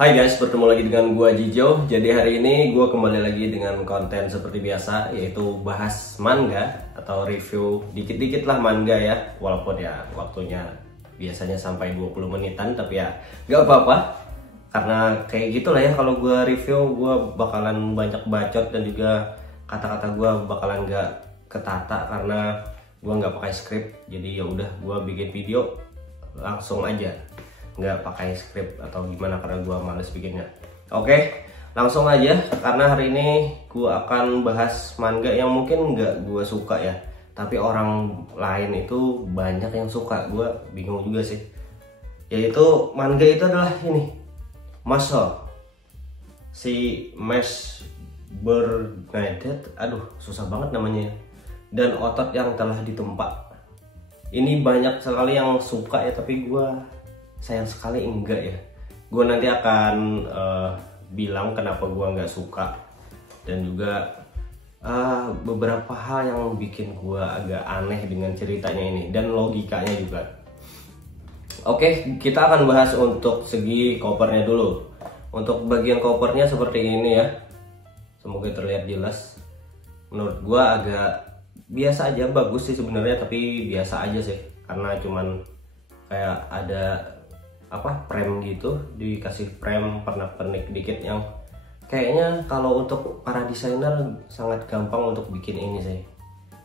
Hai guys, bertemu lagi dengan gua Jijo. Jadi hari ini gua kembali lagi dengan konten seperti biasa, yaitu bahas manga atau review dikit-dikit lah manga ya. Walaupun ya waktunya biasanya sampai 20 menitan, tapi ya gak apa-apa. Karena kayak gitulah ya, kalau gua review gua bakalan banyak bacot dan juga kata-kata gua bakalan gak ketata karena gua nggak pakai skrip. Jadi ya udah gua bikin video langsung aja, nggak pakai skrip atau gimana karena gua males bikinnya. Oke, langsung aja karena hari ini gua akan bahas manga yang mungkin nggak gua suka ya, tapi orang lain itu banyak yang suka. Gua bingung juga sih. Yaitu manga itu adalah ini, Muscle, si Mesh Bernadette, aduh susah banget namanya, dan otot yang telah ditempa. Ini banyak sekali yang suka ya, tapi gua sayang sekali enggak ya. Gue nanti akan bilang kenapa gue nggak suka, dan juga beberapa hal yang bikin gue agak aneh dengan ceritanya ini dan logikanya juga. Oke, kita akan bahas untuk segi covernya dulu. Untuk bagian covernya seperti ini ya, semoga terlihat jelas. Menurut gue agak biasa aja, bagus sih sebenarnya, tapi biasa aja sih karena cuman kayak ada frame gitu, dikasih frame pernak-pernik dikit yang kayaknya kalau untuk para desainer sangat gampang untuk bikin ini sih.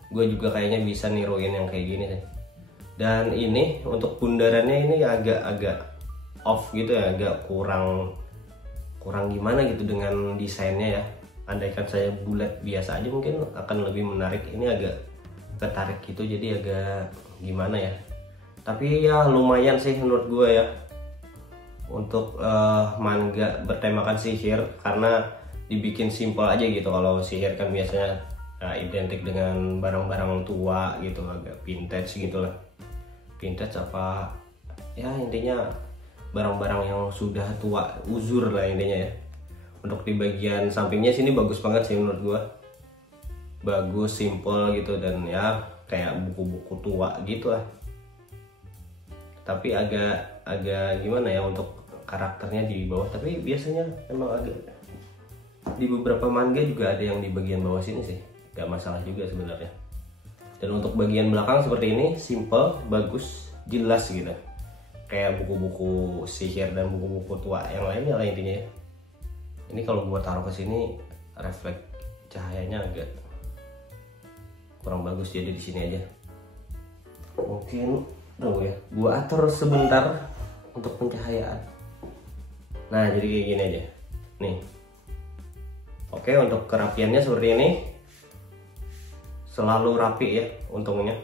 Gue juga kayaknya bisa niruin yang kayak gini sih. Dan ini untuk bundarannya ini agak off gitu ya, agak kurang gimana gitu dengan desainnya ya. Andaikan saya bulat biasa aja mungkin akan lebih menarik, ini agak ketarik gitu, jadi agak gimana ya. Tapi ya lumayan sih menurut gue ya untuk manga bertemakan sihir, karena dibikin simple aja gitu. Kalau sihir kan biasanya identik dengan barang-barang tua gitu, agak vintage gitu lah. Vintage apa ya, intinya barang-barang yang sudah tua, uzur lah intinya ya. Untuk di bagian sampingnya sini bagus banget sih menurut gua, bagus, simple gitu, dan ya kayak buku-buku tua gitu lah. Tapi agak gimana ya untuk karakternya di bawah, tapi biasanya emang agak di beberapa manga juga ada yang di bagian bawah sini sih, gak masalah juga sebenarnya. Dan untuk bagian belakang seperti ini, simple, bagus, jelas gitu, kayak buku-buku sihir dan buku-buku tua yang lainnya lah intinya ya. Ini kalau gua taruh ke sini, refleks cahayanya agak kurang bagus, jadi di sini aja. Mungkin tunggu ya, gua atur sebentar untuk pencahayaan. Nah, jadi kayak gini aja nih. Oke, untuk kerapiannya seperti ini, selalu rapi ya untungnya.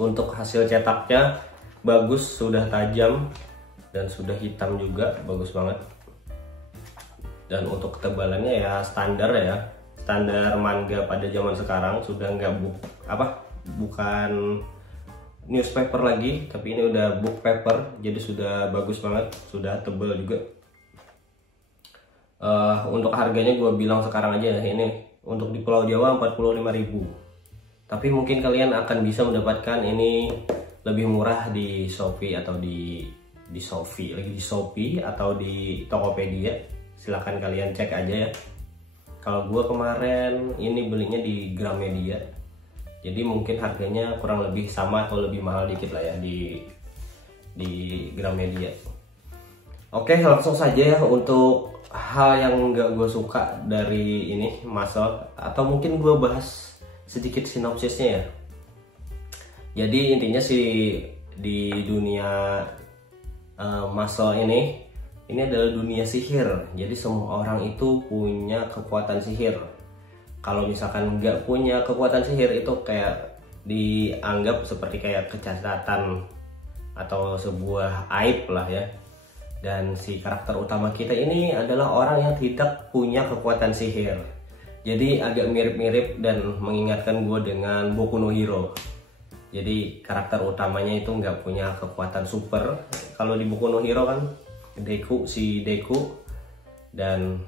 Untuk hasil cetaknya bagus, sudah tajam dan sudah hitam juga, bagus banget. Dan untuk ketebalannya ya standar ya, standar manga pada zaman sekarang, sudah nggak bukan newspaper lagi, tapi ini udah book paper, jadi sudah bagus banget, sudah tebal juga. Untuk harganya gue bilang sekarang aja ini untuk di Pulau Jawa 45.000, tapi mungkin kalian akan bisa mendapatkan ini lebih murah di Shopee atau di Shopee atau di Tokopedia. Silahkan kalian cek aja ya. Kalau gue kemarin ini belinya di Gramedia, jadi mungkin harganya kurang lebih sama atau lebih mahal dikit lah ya di Gramedia. Oke, langsung saja ya untuk hal yang nggak gue suka dari ini Muscle, atau mungkin gue bahas sedikit sinopsisnya ya. Jadi intinya sih di dunia Muscle ini adalah dunia sihir. Jadi semua orang itu punya kekuatan sihir. Kalau misalkan nggak punya kekuatan sihir, itu kayak dianggap seperti kayak kecacatan atau sebuah aib lah ya. Dan si karakter utama kita ini adalah orang yang tidak punya kekuatan sihir. Jadi agak mirip-mirip dan mengingatkan gue dengan Boku no Hero. Jadi karakter utamanya itu nggak punya kekuatan super. Kalau di Boku no Hero kan si Deku, dan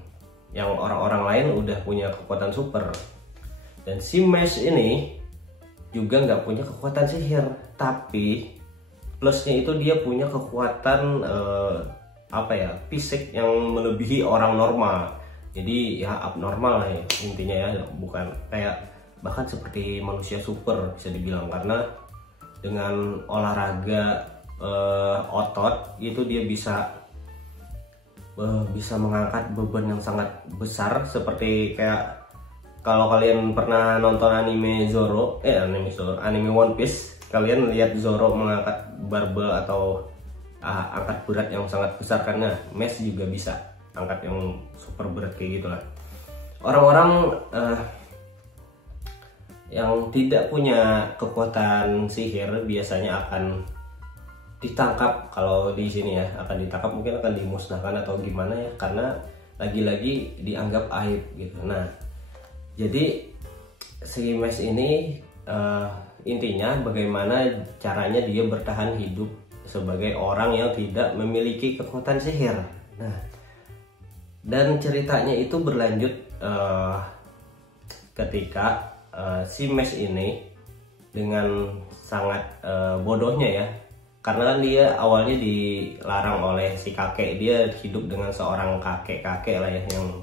yang orang-orang lain udah punya kekuatan super. Dan si Mesh ini juga nggak punya kekuatan sihir, tapi plusnya itu dia punya kekuatan apa ya, fisik yang melebihi orang normal. Jadi ya abnormal lah ya intinya ya, bukan kayak bahkan seperti manusia super bisa dibilang, karena dengan olahraga otot itu dia bisa mengangkat beban yang sangat besar. Seperti kayak kalau kalian pernah nonton anime anime One Piece, kalian lihat Zoro mengangkat barbel atau angkat berat yang sangat besar, karena Mesh juga bisa angkat yang super berat kayak gitulah. Orang-orang yang tidak punya kekuatan sihir biasanya akan ditangkap. Kalau di sini ya akan ditangkap, mungkin akan dimusnahkan atau gimana ya, karena lagi-lagi dianggap aib gitu. Nah, jadi si Mesh ini intinya bagaimana caranya dia bertahan hidup sebagai orang yang tidak memiliki kekuatan sihir. Nah, dan ceritanya itu berlanjut ketika si Mesh ini dengan sangat bodohnya ya, karena kan dia awalnya dilarang oleh si kakek. Dia hidup dengan seorang kakek lah ya, yang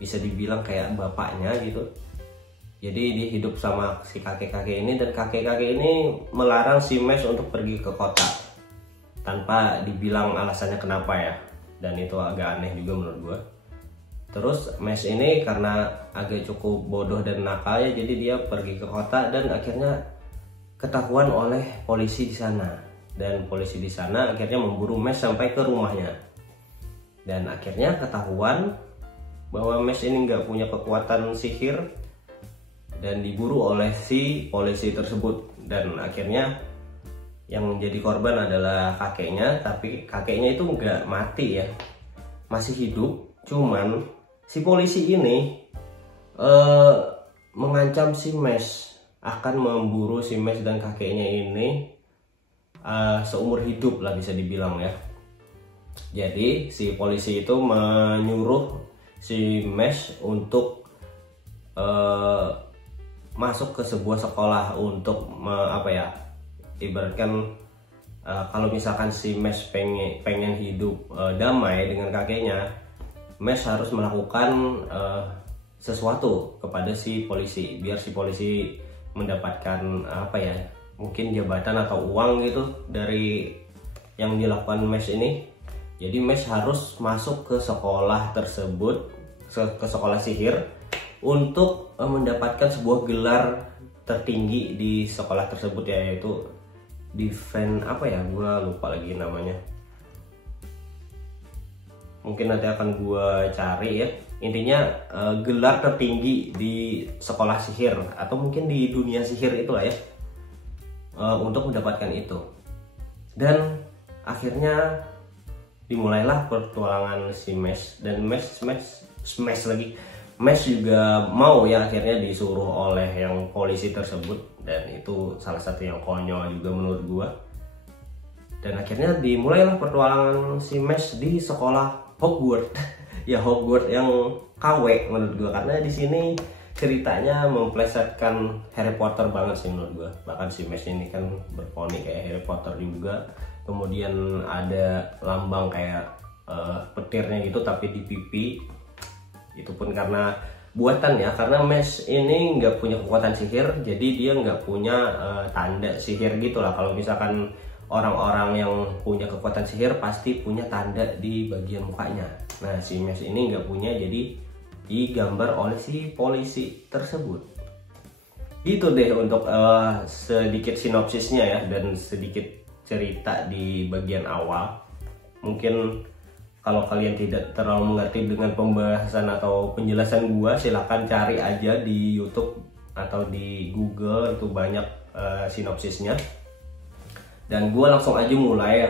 bisa dibilang kayak bapaknya gitu. Jadi dia hidup sama si kakek-kakek ini, dan kakek-kakek ini melarang si Mesh untuk pergi ke kota tanpa dibilang alasannya kenapa ya. Dan itu agak aneh juga menurut gua. Terus Mesh ini karena agak cukup bodoh dan nakal ya, jadi dia pergi ke kota dan akhirnya ketahuan oleh polisi di sana. Dan polisi di sana akhirnya memburu Mesh sampai ke rumahnya. Dan akhirnya ketahuan bahwa Mesh ini nggak punya kekuatan sihir dan diburu oleh si polisi tersebut. Dan akhirnya yang jadi korban adalah kakeknya, tapi kakeknya itu nggak mati ya, masih hidup. Cuman si polisi ini mengancam si Mesh akan memburu si Mesh dan kakeknya ini seumur hidup lah bisa dibilang ya. Jadi si polisi itu menyuruh si Mesh untuk masuk ke sebuah sekolah untuk ibaratkan kalau misalkan si Mesh pengen hidup damai dengan kakeknya, Mesh harus melakukan sesuatu kepada si polisi, biar si polisi mendapatkan mungkin jabatan atau uang gitu dari yang dilakukan Mesh ini. Jadi Mesh harus masuk ke sekolah tersebut, ke sekolah sihir, untuk mendapatkan sebuah gelar tertinggi di sekolah tersebut, yaitu Defense gua lupa lagi namanya. Mungkin nanti akan gua cari ya. Intinya gelar tertinggi di sekolah sihir atau mungkin di dunia sihir itulah ya. Untuk mendapatkan itu. Dan akhirnya dimulailah petualangan si Mesh, dan Mesh juga mau ya akhirnya disuruh oleh yang polisi tersebut, dan itu salah satu yang konyol juga menurut gua. Dan akhirnya dimulailah petualangan si Mesh di sekolah Hogwarts. Ya Hogwarts yang KW menurut gua, karena di sini ceritanya memplesetkan Harry Potter banget sih menurut gua. Bahkan si Mesh ini kan berponi kayak Harry Potter juga. Kemudian ada lambang kayak petirnya gitu tapi di pipi. Itu pun karena buatan ya, karena Mesh ini nggak punya kekuatan sihir, jadi dia nggak punya tanda sihir gitu lah. Kalau misalkan orang-orang yang punya kekuatan sihir pasti punya tanda di bagian mukanya. Nah si Mesh ini nggak punya, jadi digambar oleh si polisi tersebut. Itu deh untuk sedikit sinopsisnya ya, dan sedikit cerita di bagian awal. Mungkin kalau kalian tidak terlalu mengerti dengan pembahasan atau penjelasan gua, silahkan cari aja di YouTube atau di Google, itu banyak sinopsisnya. Dan gua langsung aja mulai ya.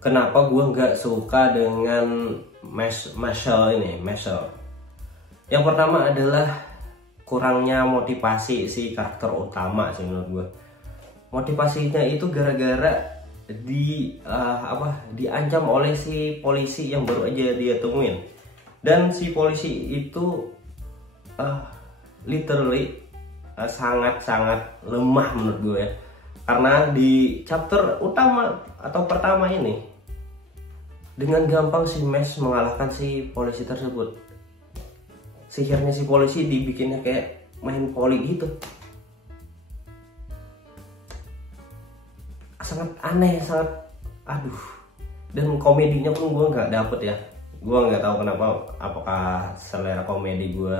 Kenapa gua nggak suka dengan Marshall ini, Marshall? Yang pertama adalah kurangnya motivasi si karakter utama sih menurut gue. Motivasinya itu gara-gara diancam oleh si polisi yang baru aja dia temuin. Dan si polisi itu literally sangat-sangat lemah menurut gue ya. Karena di chapter utama atau pertama ini Dengan gampang si Mesh mengalahkan si polisi tersebut. Sihirnya si polisi dibikinnya kayak main poli gitu. Sangat aneh, sangat aduh. Dan komedinya pun gue nggak dapet ya. Gue nggak tahu kenapa, apakah selera komedi gue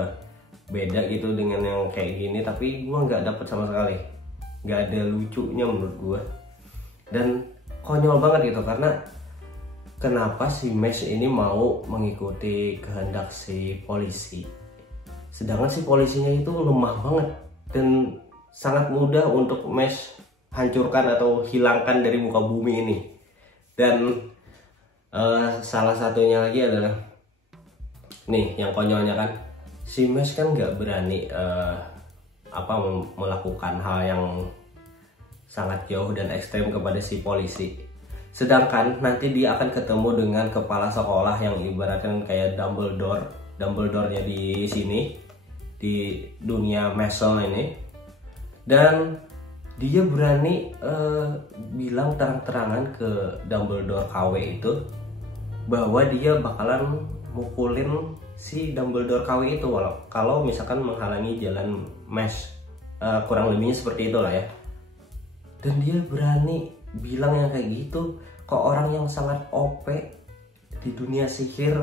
beda gitu dengan yang kayak gini, tapi gue nggak dapet sama sekali. Nggak ada lucunya menurut gue. Dan konyol banget gitu, karena kenapa si Mesh ini mau mengikuti kehendak si polisi, sedangkan si polisinya itu lemah banget dan sangat mudah untuk Mesh hancurkan atau hilangkan dari muka bumi ini. Dan salah satunya lagi adalah nih yang konyolnya kan, si Mesh kan nggak berani melakukan hal yang sangat jauh dan ekstrem kepada si polisi. Sedangkan nanti dia akan ketemu dengan kepala sekolah yang ibaratnya kayak Dumbledore-nya di sini, di dunia Mashle ini. Dan dia berani bilang terang-terangan ke Dumbledore KW itu bahwa dia bakalan mukulin si Dumbledore KW itu kalau misalkan menghalangi jalan Mesh. Kurang lebihnya seperti itulah ya. Dan dia berani bilang yang kayak gitu ke orang yang sangat OP di dunia sihir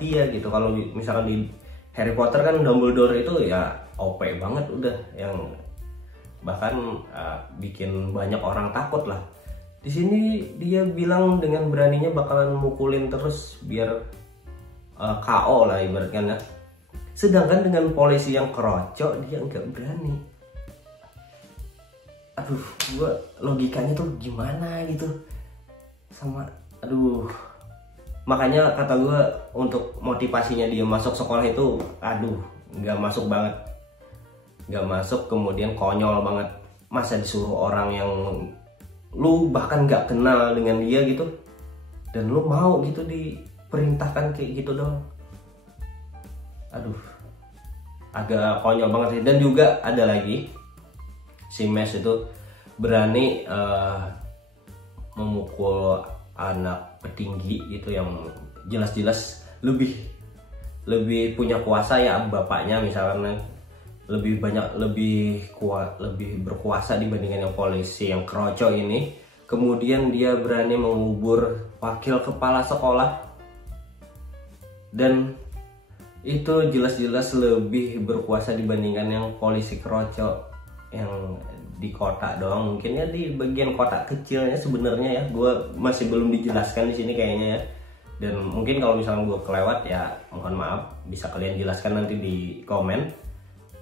dia gitu. Kalau misalkan di Harry Potter kan Dumbledore itu ya OP banget udah, yang bahkan bikin banyak orang takut lah. Di sini dia bilang dengan beraninya bakalan mukulin terus biar KO lah ibaratnya. Sedangkan dengan polisi yang kerocok dia nggak berani. Aduh, gue logikanya tuh gimana gitu sama, aduh. Makanya kata gue untuk motivasinya dia masuk sekolah itu, aduh, nggak masuk banget, nggak masuk. Kemudian konyol banget, masa disuruh orang yang lu bahkan nggak kenal dengan dia gitu, dan lu mau gitu diperintahkan kayak gitu dong. Aduh, agak konyol banget sih. Dan juga ada lagi, si Mesh itu berani memukul anak petinggi gitu yang jelas-jelas lebih punya kuasa ya, bapaknya misalkan lebih berkuasa dibandingkan yang polisi yang kerocok ini. Kemudian dia berani mengubur wakil kepala sekolah, dan itu jelas-jelas lebih berkuasa dibandingkan yang polisi kerocok yang di kota doang. Mungkin ya di bagian kota kecilnya sebenarnya ya, gue masih belum dijelaskan di sini kayaknya ya. Dan mungkin kalau misalnya gue kelewat ya mohon maaf, bisa kalian jelaskan nanti di komen.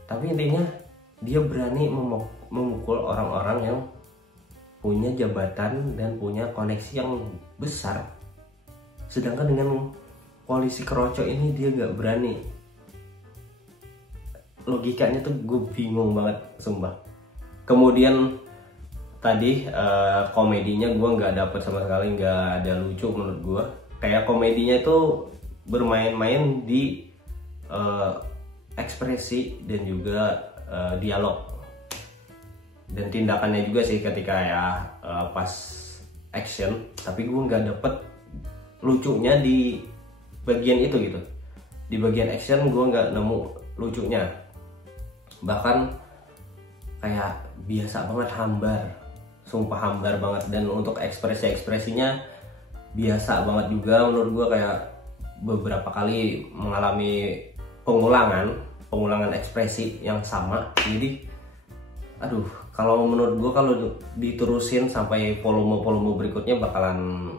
Tapi intinya dia berani memukul orang-orang yang punya jabatan dan punya koneksi yang besar. Sedangkan dengan polisi kerocok ini dia nggak berani. Logikanya tuh gue bingung banget sumpah. Kemudian tadi komedinya gue nggak dapet sama sekali, nggak ada lucu menurut gue. Kayak komedinya itu bermain-main di ekspresi dan juga dialog dan tindakannya juga sih ketika ya pas action. Tapi gue nggak dapet lucunya di bagian itu gitu. Di bagian action gue nggak nemu lucunya, bahkan kayak biasa banget, hambar, sumpah hambar banget. Dan untuk ekspresinya biasa banget juga menurut gue, kayak beberapa kali mengalami pengulangan ekspresi yang sama. Jadi aduh, kalau menurut gue kalau diterusin sampai volume berikutnya bakalan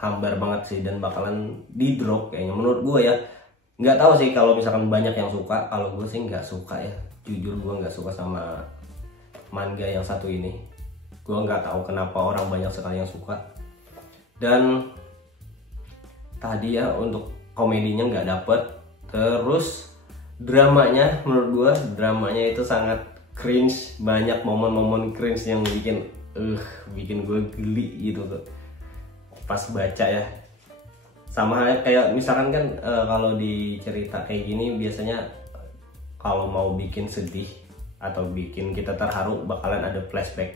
hambar banget sih, dan bakalan di drop kayaknya menurut gue ya. Nggak tahu sih kalau misalkan banyak yang suka, kalau gue sih nggak suka ya, jujur gue nggak suka sama manga yang satu ini. Gue nggak tahu kenapa orang banyak sekali yang suka. Dan tadi ya untuk komedinya nggak dapet. Terus dramanya, menurut gue dramanya itu sangat cringe, banyak momen-momen cringe yang bikin gue geli gitu tuh pas baca ya. Sama kayak misalkan kan kalau di cerita kayak gini biasanya kalau mau bikin sedih atau bikin kita terharu bakalan ada flashback.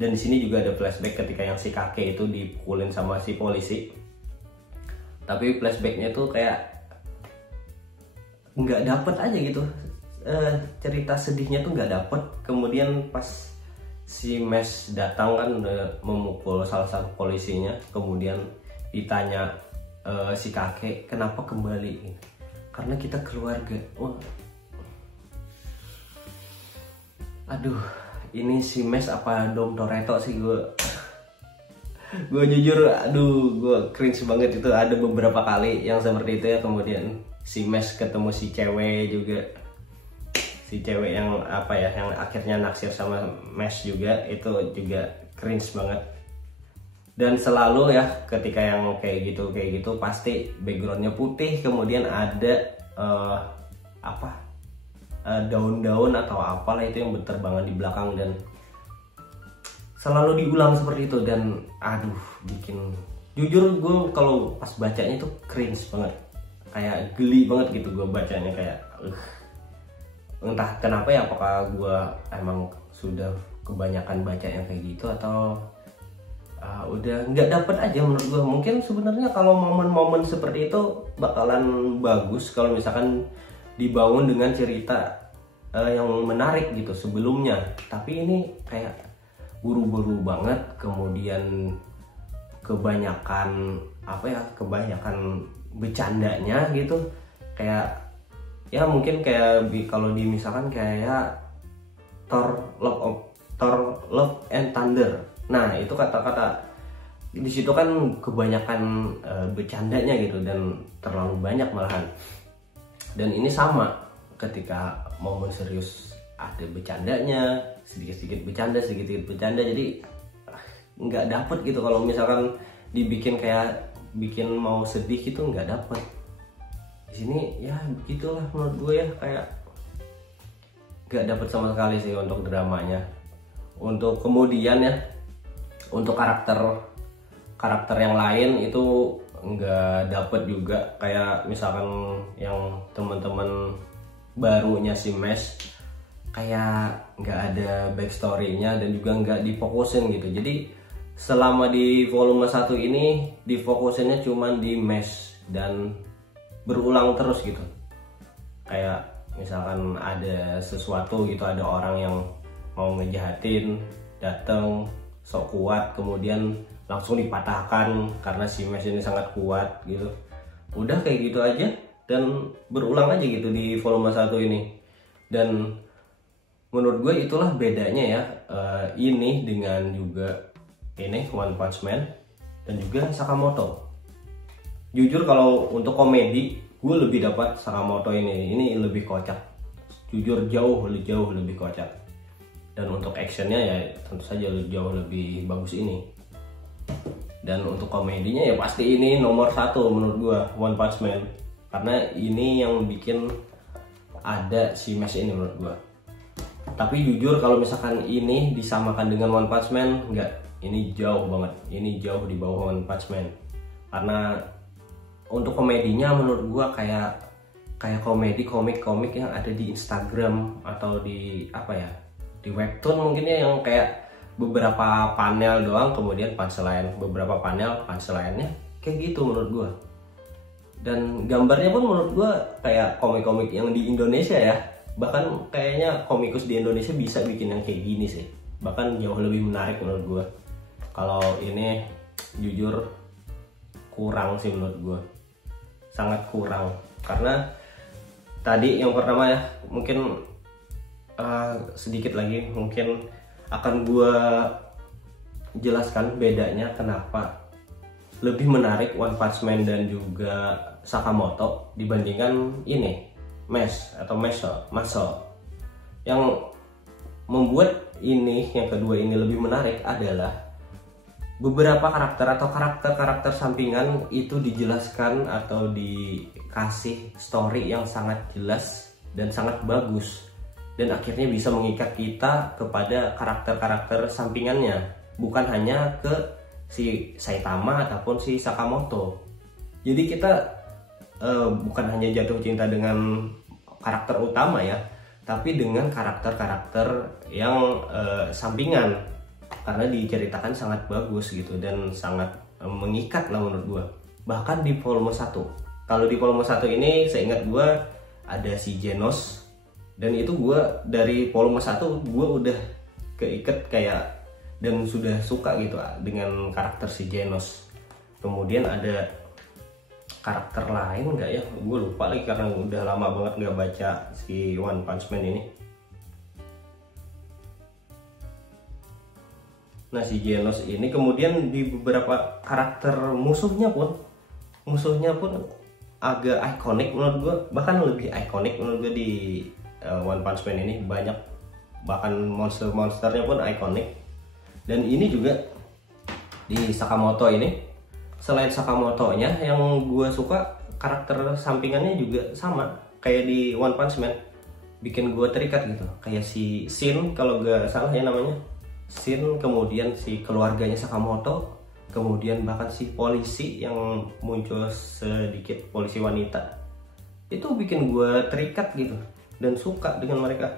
Dan di sini juga ada flashback ketika yang si kakek itu dipukulin sama si polisi. Tapi flashbacknya tuh kayak nggak dapet aja gitu, cerita sedihnya tuh nggak dapet. Kemudian pas si Mes datang kan udah memukul salah satu polisinya, kemudian ditanya si kakek kenapa kembali, karena kita keluarga. Wah, aduh, ini si Mes apa Dom Toretto sih, gue jujur, aduh, gue cringe banget. Itu ada beberapa kali yang seperti itu ya. Kemudian si Mes ketemu si cewek juga, si cewek yang apa ya, yang akhirnya naksir sama Mes juga, itu juga cringe banget. Dan selalu ya ketika yang kayak gitu pasti backgroundnya putih, kemudian ada daun-daun atau apalah itu yang berterbangan di belakang, dan selalu diulang seperti itu. Dan aduh, bikin, jujur gue kalau pas bacanya tuh cringe banget, kayak geli banget gitu gue bacanya, kayak entah kenapa ya, apakah gue emang sudah kebanyakan baca yang kayak gitu, atau udah nggak dapet aja menurut gue. Mungkin sebenarnya kalau momen-momen seperti itu bakalan bagus kalau misalkan dibangun dengan cerita yang menarik gitu sebelumnya, tapi ini kayak buru-buru banget, kemudian kebanyakan bercandanya gitu. Kayak ya mungkin kayak kalau misalkan kayak Thor Love and Thunder. Nah, itu kata-kata di situ kan kebanyakan bercandanya gitu, dan terlalu banyak malahan. Dan ini sama, ketika momen serius ada bercandanya, sedikit-sedikit bercanda, jadi nggak dapet gitu. Kalau misalkan dibikin kayak bikin mau sedih gitu, nggak dapet. Di sini ya begitulah menurut gue ya, kayak nggak dapet sama sekali sih untuk dramanya. Untuk kemudian ya, untuk karakter yang lain itu nggak dapet juga. Kayak misalkan yang teman-teman barunya si Mes, kayak nggak ada backstory-nya dan juga nggak difokusin gitu. Jadi selama di volume 1 ini difokusinnya cuman di Mes dan berulang terus gitu. Kayak misalkan ada sesuatu gitu, ada orang yang mau ngejahatin, datang sok kuat, kemudian langsung dipatahkan karena si Mes ini sangat kuat gitu. Udah kayak gitu aja, dan berulang aja gitu di volume 1 ini. Dan menurut gue itulah bedanya ya, ini dengan juga ini One Punch Man dan juga Sakamoto. Jujur kalau untuk komedi gue lebih dapat Sakamoto ini lebih kocak. Jujur jauh lebih kocak. Dan untuk actionnya ya tentu saja jauh lebih bagus ini. Dan untuk komedinya ya pasti ini nomor 1 menurut gue, One Punch Man. Karena ini yang bikin ada si Mes ini menurut gue. Tapi jujur kalau misalkan ini disamakan dengan One Punch Man, enggak, ini jauh banget. Ini jauh di bawah One Punch Man. Karena untuk komedinya menurut gue kayak komik yang ada di Instagram atau di di webtoon mungkin ya, yang kayak beberapa panel doang kemudian punchline, beberapa panel punchline-nya kayak gitu menurut gue. Dan gambarnya pun menurut gue kayak komik-komik yang di Indonesia ya. Bahkan kayaknya komikus di Indonesia bisa bikin yang kayak gini sih. Bahkan jauh lebih menarik menurut gue. Kalau ini jujur kurang sih menurut gue. Sangat kurang. Karena tadi yang pertama ya, mungkin sedikit lagi mungkin akan gue jelaskan bedanya kenapa lebih menarik One Punch Man dan juga Sakamoto dibandingkan ini Mes atau Masho. Yang membuat ini yang kedua ini lebih menarik adalah beberapa karakter atau karakter sampingan itu dijelaskan atau dikasih story yang sangat jelas dan sangat bagus, dan akhirnya bisa mengikat kita kepada karakter-karakter sampingannya, bukan hanya ke si Saitama ataupun si Sakamoto. Jadi kita bukan hanya jatuh cinta dengan karakter utama ya, tapi dengan karakter-karakter yang sampingan. karena diceritakan sangat bagus gitu dan sangat mengikat lah menurut gue. Bahkan di volume 1, kalau di volume 1 ini seingat gue ada si Genos, dan itu gue dari volume 1 gue udah keikat kayak dan sudah suka gitu dengan karakter si Genos. Kemudian ada karakter lain nggak ya, gue lupa lagi karena udah lama banget nggak baca si One Punch Man ini. Nah si Genos ini kemudian di beberapa karakter musuhnya pun agak ikonik menurut gue, bahkan lebih ikonik menurut gue di One Punch Man ini. Banyak, bahkan monsternya pun ikonik. Dan ini juga di Sakamoto ini, selain Sakamotonya yang gue suka, karakter sampingannya juga sama kayak di One Punch Man, bikin gue terikat gitu. Kayak si Shin kalau gak salah ya namanya, Shin, kemudian si keluarganya Sakamoto, kemudian bahkan si polisi yang muncul sedikit, polisi wanita, itu bikin gue terikat gitu dan suka dengan mereka.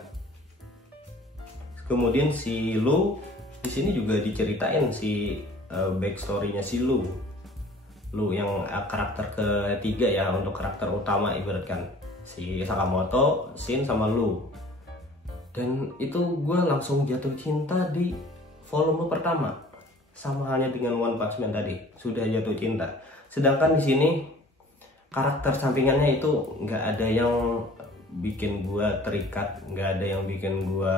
Kemudian si Lu di sini juga diceritain si backstory-nya si Lu yang karakter ketiga ya, untuk karakter utama ibaratkan si Sakamoto, Shin sama Lu. Dan itu gue langsung jatuh cinta di volume pertama, sama halnya dengan One Punch Man tadi, sudah jatuh cinta. Sedangkan di sini karakter sampingannya itu nggak ada yang bikin gue terikat, nggak ada yang bikin gue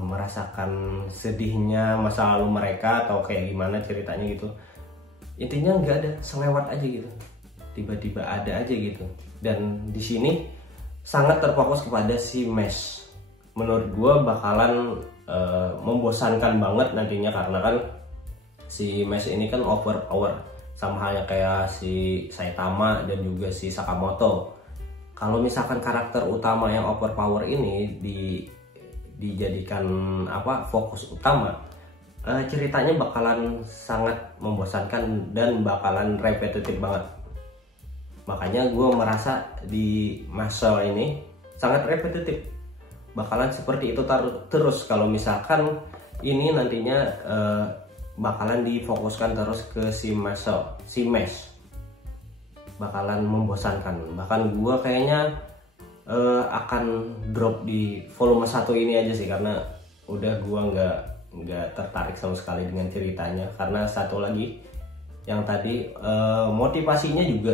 merasakan sedihnya masa lalu mereka atau kayak gimana ceritanya gitu. Intinya nggak ada, selewat aja gitu, tiba-tiba ada aja gitu. Dan di sini sangat terfokus kepada si Mesh. Menurut gue bakalan membosankan banget nantinya, karena kan si Mesh ini kan overpower, sama halnya kayak si Saitama dan juga si Sakamoto. Kalau misalkan karakter utama yang overpower ini dijadikan fokus utama, ceritanya bakalan sangat membosankan dan bakalan repetitif banget. Makanya gue merasa di Muscle ini sangat repetitif, bakalan seperti itu terus. Kalau misalkan ini nantinya bakalan difokuskan terus ke si Muscle, si Mesh, bakalan membosankan. Bahkan gue kayaknya akan drop di volume 1 ini aja sih, karena udah gue nggak tertarik sama sekali dengan ceritanya. Karena satu lagi yang tadi motivasinya juga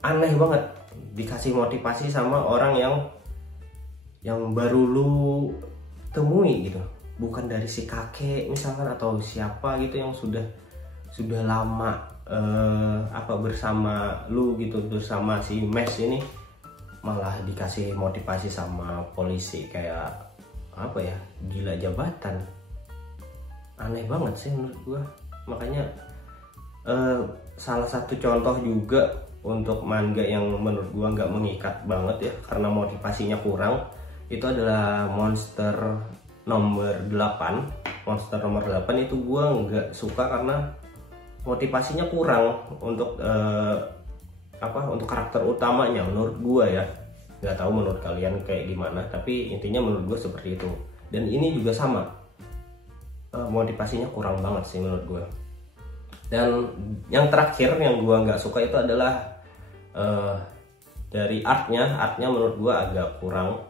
aneh banget, dikasih motivasi sama orang yang baru lu temui gitu, bukan dari si kakek misalkan atau siapa gitu yang sudah lama bersama lu gitu, bersama si Mesh ini, malah dikasih motivasi sama polisi kayak gila jabatan. Aneh banget sih menurut gua. Makanya salah satu contoh juga untuk manga yang menurut gua nggak mengikat banget ya, karena motivasinya kurang, itu adalah Monster nomor 8. Monster nomor 8 itu gua nggak suka karena motivasinya kurang untuk untuk karakter utamanya menurut gua ya. Nggak tahu menurut kalian kayak gimana, tapi intinya menurut gua seperti itu. Dan ini juga sama, motivasinya kurang banget sih menurut gua. Dan yang terakhir yang gua nggak suka itu adalah dari artnya menurut gua agak kurang.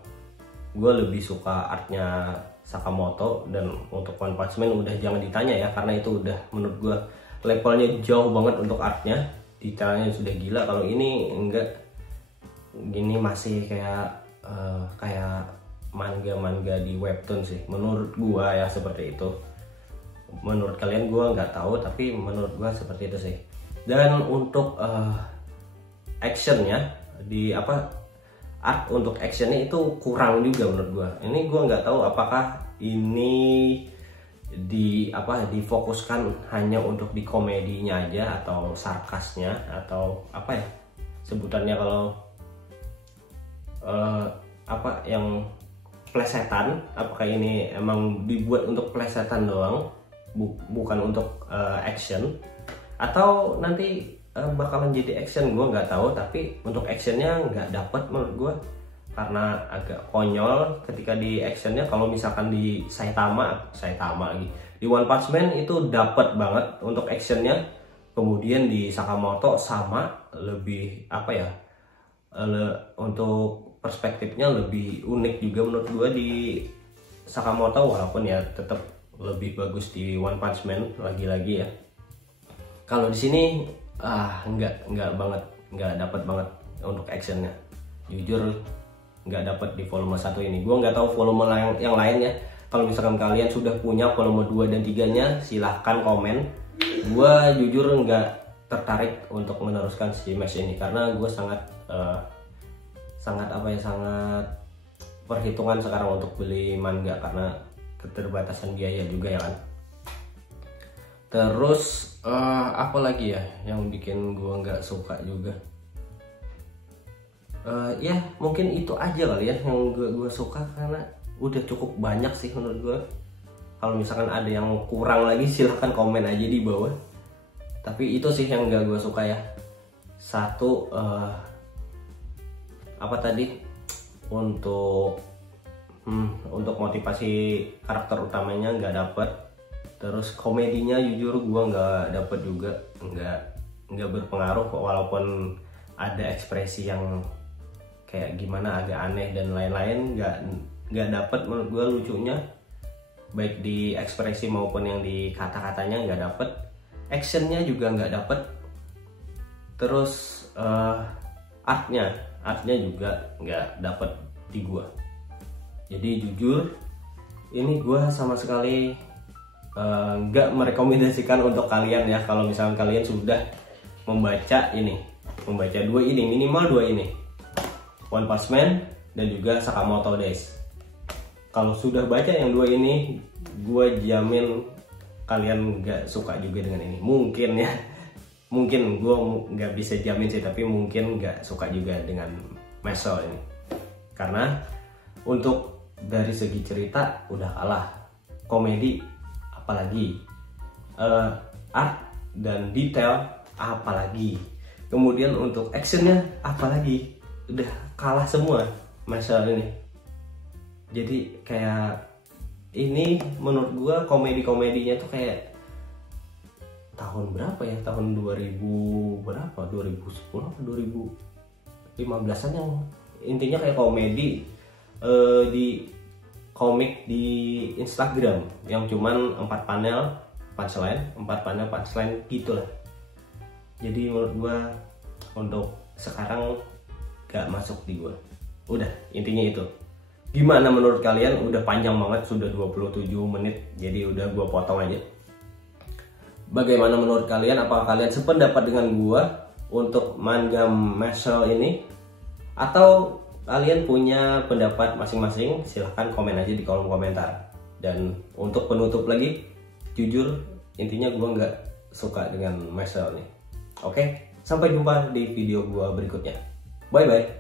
Gua lebih suka artnya Sakamoto, dan untuk One Punch Man udah jangan ditanya ya, karena itu udah menurut gua levelnya jauh banget untuk artnya, detailnya sudah gila. Kalau ini enggak, gini masih kayak manga di webtoon sih menurut gua ya, seperti itu. Menurut kalian gua nggak tahu, tapi menurut gua seperti itu sih. Dan untuk actionnya art untuk actionnya itu kurang juga menurut gua. Ini gua nggak tahu apakah ini difokuskan hanya untuk di komedinya aja atau sarkasnya atau sebutannya kalau yang plesetan. Apakah ini emang dibuat untuk plesetan doang, bukan untuk action, atau nanti bakalan jadi action, gue nggak tahu. Tapi untuk actionnya nggak dapat menurut gue. karena agak konyol ketika di actionnya. Kalau misalkan di Saitama lagi, di One Punch Man itu dapat banget untuk actionnya. Kemudian di Sakamoto sama, lebih apa ya, untuk perspektifnya lebih unik juga menurut gue di Sakamoto, walaupun ya tetap lebih bagus di One Punch Man lagi-lagi ya. Kalau di sini nggak banget, nggak dapat banget untuk actionnya. Jujur nggak dapat di volume 1 ini. Gue nggak tahu volume yang lain ya. Kalau misalkan kalian sudah punya volume 2 dan 3-nya, silahkan komen. Gue jujur nggak tertarik untuk meneruskan si match ini karena gue sangat perhitungan sekarang untuk beli manga karena keterbatasan biaya juga ya kan. Terus apa lagi ya yang bikin gue nggak suka juga? Ya mungkin itu aja kali ya yang gue suka, karena udah cukup banyak sih menurut gue. Kalau misalkan ada yang kurang lagi silahkan komen aja di bawah. Tapi itu sih yang gak gue suka ya. Satu, apa tadi, untuk motivasi karakter utamanya nggak dapet. Terus komedinya jujur gue nggak dapet juga, nggak berpengaruh, walaupun ada ekspresi yang kayak gimana agak aneh dan lain-lain, nggak dapet menurut gue lucunya, baik di ekspresi maupun yang di kata-katanya nggak dapet. Actionnya juga nggak dapet. Terus artnya juga nggak dapet di gua. Jadi jujur ini gua sama sekali nggak merekomendasikan untuk kalian ya. Kalau misalnya kalian sudah membaca dua ini, minimal dua ini, One Punch Man dan juga Sakamoto Days. Kalau sudah baca yang dua ini, gue jamin kalian nggak suka juga dengan ini. Mungkin ya, mungkin gue nggak bisa jamin sih, tapi mungkin nggak suka juga dengan Mashle ini. Karena untuk dari segi cerita udah kalah, komedi apalagi, art dan detail apalagi, kemudian untuk actionnya apalagi, udah kalah semua Mashle ini. Jadi kayak ini menurut gua komedinya tuh kayak tahun berapa ya, tahun 2000 berapa, 2010 atau 2015an, yang intinya kayak komedi di komik di Instagram yang cuman 4 panel punchline gitu lah. Jadi menurut gua untuk sekarang gak masuk di gua. Udah, intinya itu. Gimana menurut kalian? Udah panjang banget, sudah 27 menit, jadi udah gua potong aja. Bagaimana menurut kalian? Apakah kalian sependapat dengan gua untuk manga Mashle ini? Atau kalian punya pendapat masing-masing? Silahkan komen aja di kolom komentar. Dan untuk penutup lagi, jujur intinya gua nggak suka dengan Mashle ini. Oke, sampai jumpa di video gua berikutnya. Bye bye.